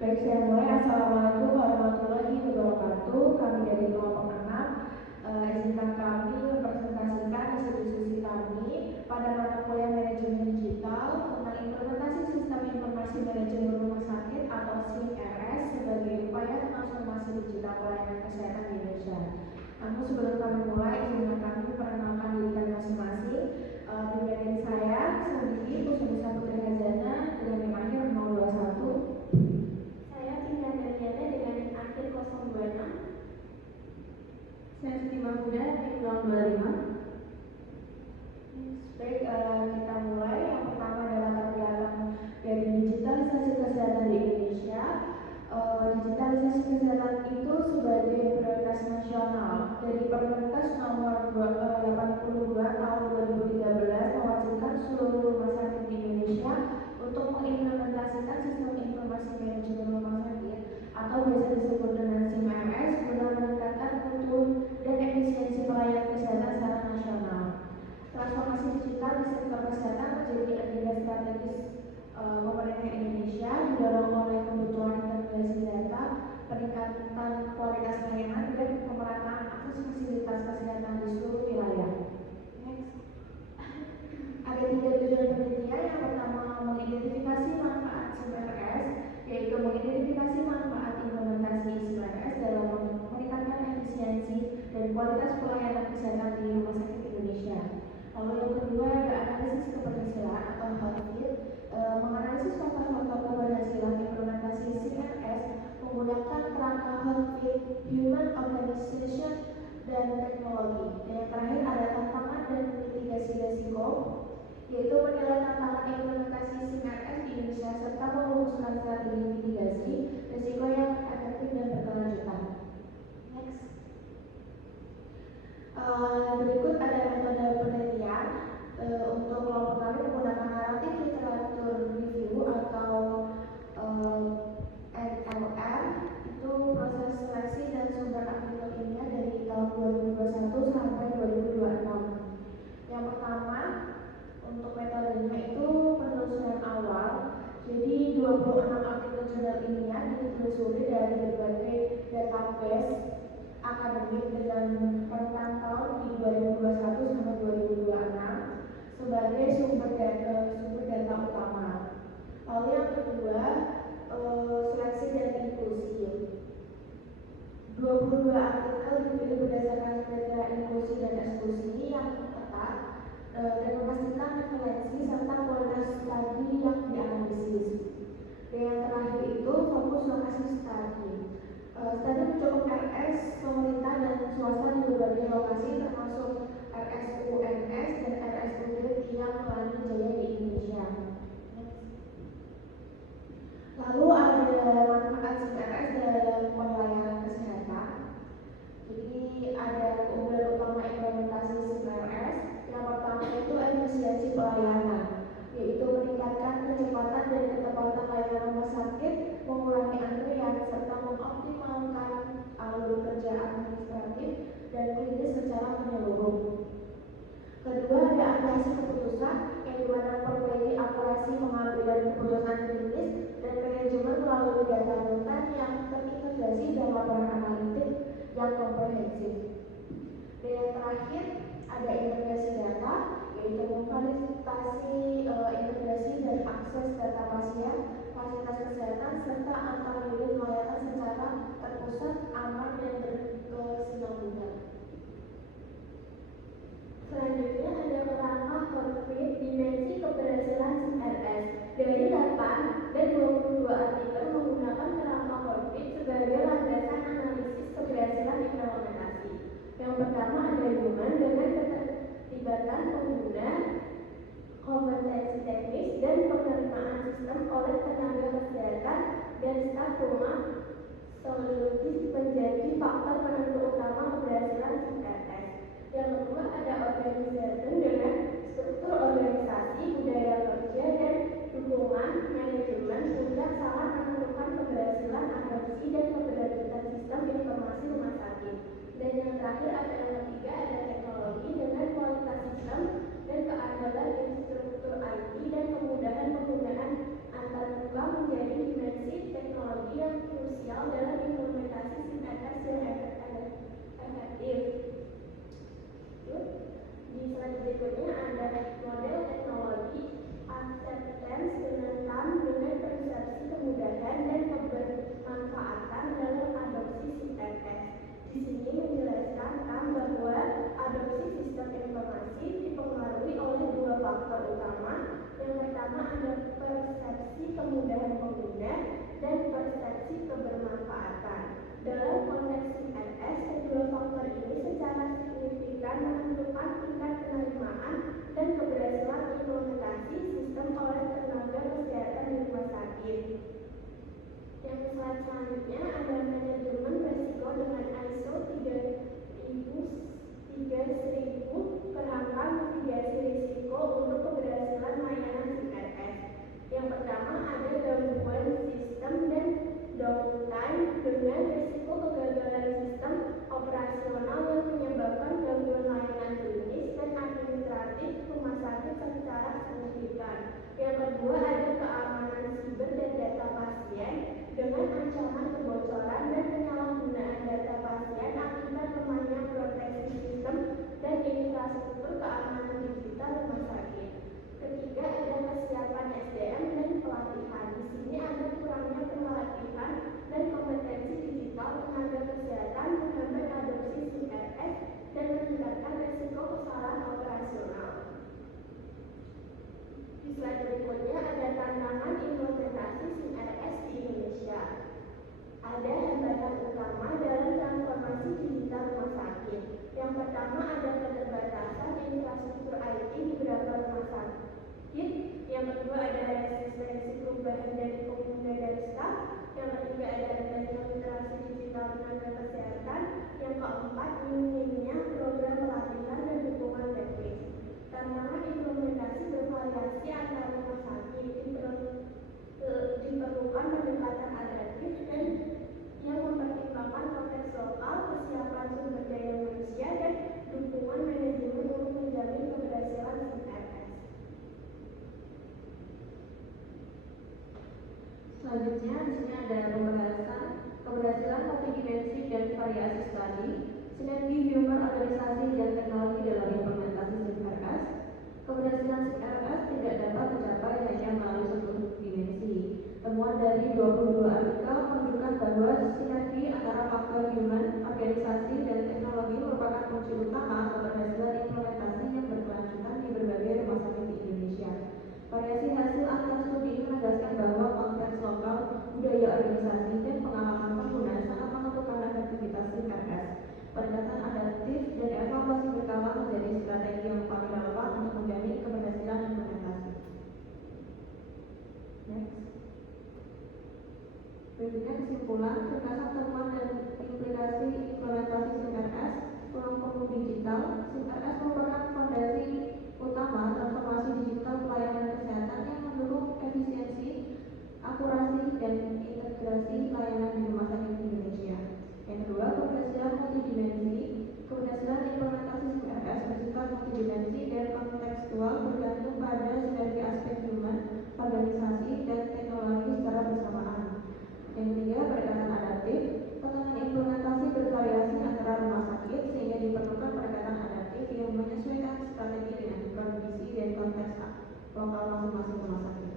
Baik, saya mulai. Assalamualaikum warahmatullahi wabarakatuh. Kami dari kelompok 6. Izinkan kami mempresentasikan diskusi kami pada mata kuliah manajemen digital tentang implementasi sistem informasi manajemen rumah sakit atau SIM-RS sebagai upaya transformasi digital pelayanan kesehatan di Indonesia. Namun sebelum kami mulai, izinkan kami memperkenalkan diri kami masing-masing. Dari saya, Sadiki Pusbisa Putri Hazana dengan NIM akhir 021. Dengan akhir 026. Saya Siti Mahfuda NIM 025. Baik, kita mulai. Yang pertama adalah latar belakang dari digitalisasi kesehatan di Indonesia. Digitalisasi kesehatan itu sebagai prioritas nasional dari Permenkes nomor 82 tahun 2013 mewajibkan seluruh rumah sakit di Indonesia untuk mengimplementasikan sistem informasi manajemen rumah sakit atau biasa disebut dengan SIM-RS guna meningkatkan mutu dan efisiensi pelayanan kesehatan secara nasional. Transformasi digital di sektor kesehatan menjadi agenda strategis pemerintah Indonesia didorong oleh kebutuhan integrasi data, peningkatan kualitas layanan, dan pemerataan akses fasilitas kesehatan di seluruh wilayah. Next. Ada 3 tujuan penelitian. Yang pertama, mengidentifikasi manfaat SIM-RS, yaitu mengidentifikasi manfaat implementasi SIM-RS dalam meningkatkan efisiensi dan kualitas pelayanan kesehatan di rumah sakit Indonesia. Lalu yang kedua ada analisis keberhasilan atau HOT-FIT, menganalisis faktor-faktor keberhasilan implementasi SIM-RS menggunakan kerangka HOT-FIT, Human Organization dan Teknologi. Dan yang terakhir ada tantangan dan mitigasi risiko, yaitu menilai tantangan implementasi SIM-RS di Indonesia serta merumuskan strategi mitigasi risiko yang efektif dan berkelanjutan. Next. Berikut ada metode penelitian. Untuk kelompok kami menggunakan naratif literatur review atau NLR. Itu proses seleksi dan sumber artikel ilmiah dari tahun 2021 sampai 2026. Yang pertama, untuk metodenya itu penelusuran awal. Jadi 26 artikel jurnal ilmiah ditelusuri dari berbagai database akademik dengan rentang tahun di 2021 sampai 2026 sebagai sumber data utama. Lalu yang kedua, seleksi dan inklusi. 22 artikel dipilih berdasarkan kriteria inklusi dan eksklusi yang ketat dan memastikan referensi serta kualitas studi yang dianalisis. Dan yang terakhir itu fokus lokasi studi. Studi mencakup RS pemerintah dan swasta di berbagai lokasi termasuk RSUNS dan RSUD yang paling jaya di Indonesia. Lalu ada manfaat SIM-RS dalam pelayanan kesehatan. Jadi ada keunggulan utama implementasi SIM-RS. Yang pertama itu efisiensi pelayanan, yaitu meningkatkan kecepatan dan ketepatan layanan rumah sakit, mengurangi antrian, serta mengoptimalkan alur kerja administratif dan klinis secara menyeluruh. Kedua, ada akurasi keputusan, yang dimana memperbaiki akurasi pengambilan keputusan klinis dan manajemen melalui data real-time yang terintegrasi dan laporan analitik yang komprehensif. Dan yang terakhir, ada integrasi data, yaitu memfasilitasi integrasi dan akses data pasien, fasilitas kesehatan, serta antar unit layanan secara terpusat, aman, dan berkesinambungan. Selanjutnya ada kerangka HOT-FIT dimensi keberhasilan SIM-RS. Dari 8 dan 22 artikel menggunakan kerangka HOT-FIT sebagai landasan analisis keberhasilan implementasi. Yang pertama ada human dengan keterlibatan pengguna, kompetensi teknis, dan penerimaan sistem oleh tenaga kesehatan dan staf rumah sosiologis menjadi faktor penentu utama keberhasilan SIM-RS. Yang kedua ada organisasi dengan struktur organisasi, budaya kerja, dan dukungan manajemen sehingga sangat menentukan keberhasilan adopsi dan keberlanjutan sistem informasi rumah sakit. Dan yang terakhir ada yang ketiga ada teknologi dengan kualitas sistem dan keandalan infrastruktur IT dan kemudahan penggunaan antar muka menjadi dimensi teknologi implementasi sistem oleh tenaga kesehatan di rumah sakit. Yang slide selanjutnya ada manajemen risiko dengan ISO 3000 kerangka mitigasi risiko untuk keberhasilan layanan CRS. Yang pertama ada gangguan sistem dan downtime dengan risiko kegagalan sistem operasional yang menyebabkan gangguan layanan klinis dan administratif rumah sakit secara signifikan. Yang kedua ada keamanan siber dan data pasien dengan ancaman kebocoran dan penyalahgunaan data pasien akibat lemahnya proteksi sistem dan infrastruktur keamanan digital rumah sakit. Ketiga ada kesiapan SDM dan pelatihan. Di sini ada kurangnya pelatihan dan kompetensi digital tenaga kesehatan menghambat adopsi CRS dan meningkatkan risiko kesalahan operasional. Di slide berikutnya ada tantangan implementasi CRS di Indonesia. Ada hambatan utama dalam transformasi digital rumah sakit. Yang pertama ada keterbatasan infrastruktur IT di beberapa rumah sakit. Yang kedua ada resistensi perubahan dari pengguna dan staf. Yang ketiga ada rendahnya literasi digital tenaga kesehatan. Yang keempat minimnya program pelatihan dan dukungan teknis. Tantangan implementasi bervariasi antar rumah sakit. Diperlukan pendekatan adaptif dan yang mempertimbangkan konteks lokal, kesiapan sumber daya manusia, dan dukungan manajemen untuk menjamin keberhasilan CRS. Selanjutnya di sini ada pembahasan keberhasilan multidimensi dan variasi studi, sinergi human organisasi dan teknologi dalam implementasi CRS. Keberhasilan CRS tidak dapat tercapai hanya melalui satu dimensi. Temuan dari 22 artikel menunjukkan bahwa sinergi antara faktor human, organisasi, dan teknologi merupakan kunci utama keberhasilan implementasi yang berkelanjutan di berbagai rumah sakit di Indonesia. Variasi hasil antar studi menegaskan bahwa konteks lokal, budaya organisasi, dan pengalaman pengguna sangat menentukan efektivitas CRS. Pendekatan adaptif dan evaluasi berkala menjadi strategi yang paling relevan untuk menjamin keberhasilan implementasi. Next. Berikutnya kesimpulan, berdasarkan temuan dan implikasi implementasi CRS, ruang penuh digital, CRS merupakan fondasi utama transformasi digital pelayanan kesehatan yang mendukung efisiensi, akurasi, dan integrasi layanan di rumah sakit di Indonesia. Yang kedua, keberhasilan multidimensi. Keberhasilan implementasi CRS bersifat multidimensi dan kontekstual bergantung pada sinergi aspek human, organisasi, dan teknologi secara bersamaan. Yang ketiga, pendekatan adaptif. Tantangan implementasi bervariasi antara rumah sakit sehingga diperlukan pendekatan adaptif yang menyesuaikan strategi dengan kondisi dan konteks lokal masing-masing rumah sakit.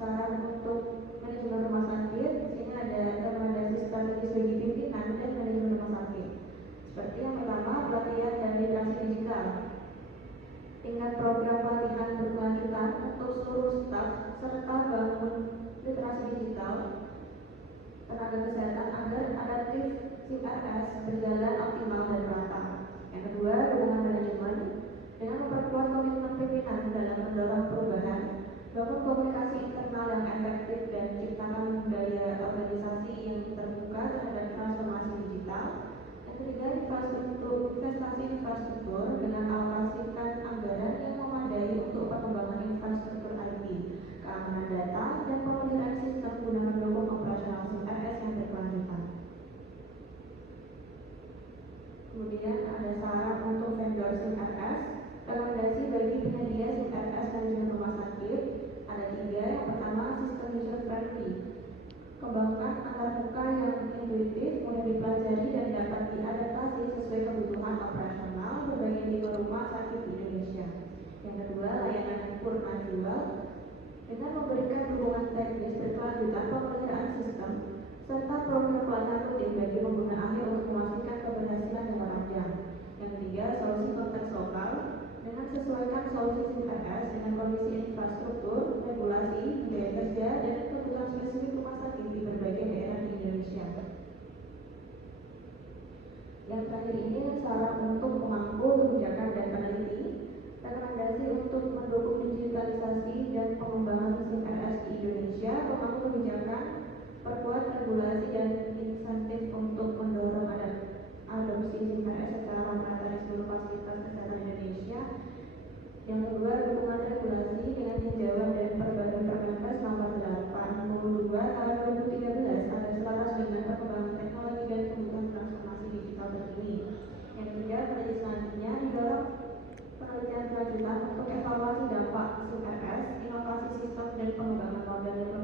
Saran untuk manajemen rumah sakit, di sini ada rekomendasi strategis bagi pimpinan dan manajemen rumah sakit. Seperti yang pertama, pelatihan dan literasi digital. Tingkat program pelatihan berkelanjutan untuk seluruh staf serta bangun literasi digital tenaga kesehatan agar adaptif CRS berjalan optimal dan merata. Yang kedua, dukungan manajemen dengan memperkuat komitmen pimpinan dalam mendorong perubahan, bangun komunikasi internal yang efektif dan ciptakan budaya organisasi yang terbuka terhadap transformasi digital. Yang ketiga, investasi infrastruktur dengan alokasikan anggaran yang memadai untuk pengembangan infrastruktur IT, keamanan data, dan pemeliharaan sistem guna mendukung operasional CRS yang berkelanjutan. Kemudian ada saran untuk vendor CRS. Rekomendasi bagi penyedia CRS manajemen rumah sakit ada 3. Yang pertama, sistem user friendly. Kembangkan antarmuka yang intuitif, mudah dipelajari, dan dapat diadaptasi sesuai kebutuhan operasional berbagai tipe rumah sakit di Indonesia. Yang kedua, layanan yang purna jual dengan memberikan dukungan teknis berkelanjutan pemeliharaan sistem serta program pelatihan rutin bagi pengguna akhir untuk memastikan keberhasilan jangka panjang. Yang ketiga, solusi konteks lokal dengan sesuaikan solusi CRS dengan kondisi infrastruktur, regulasi, biaya kerja, dan kebutuhan spesifik rumah sakit di berbagai daerah di Indonesia. Yang terakhir ini saran untuk memangku kebijakan dan peneliti. Rekomendasi untuk mendukung dan insentif untuk mendorong adopsi SIM RS secara merata di seluruh fasilitas kesehatan Indonesia. Yang kedua, dukungan regulasi dengan tinjauan dan perbaikan Permenkes nomor 82 tahun 2013 agar selaras dengan perkembangan teknologi dan kebutuhan transformasi digital terkini. Yang ketiga, penelitian selanjutnya didorong penelitian selanjutan untuk evaluasi dampak SIM RS, inovasi sistem dan pengembangan model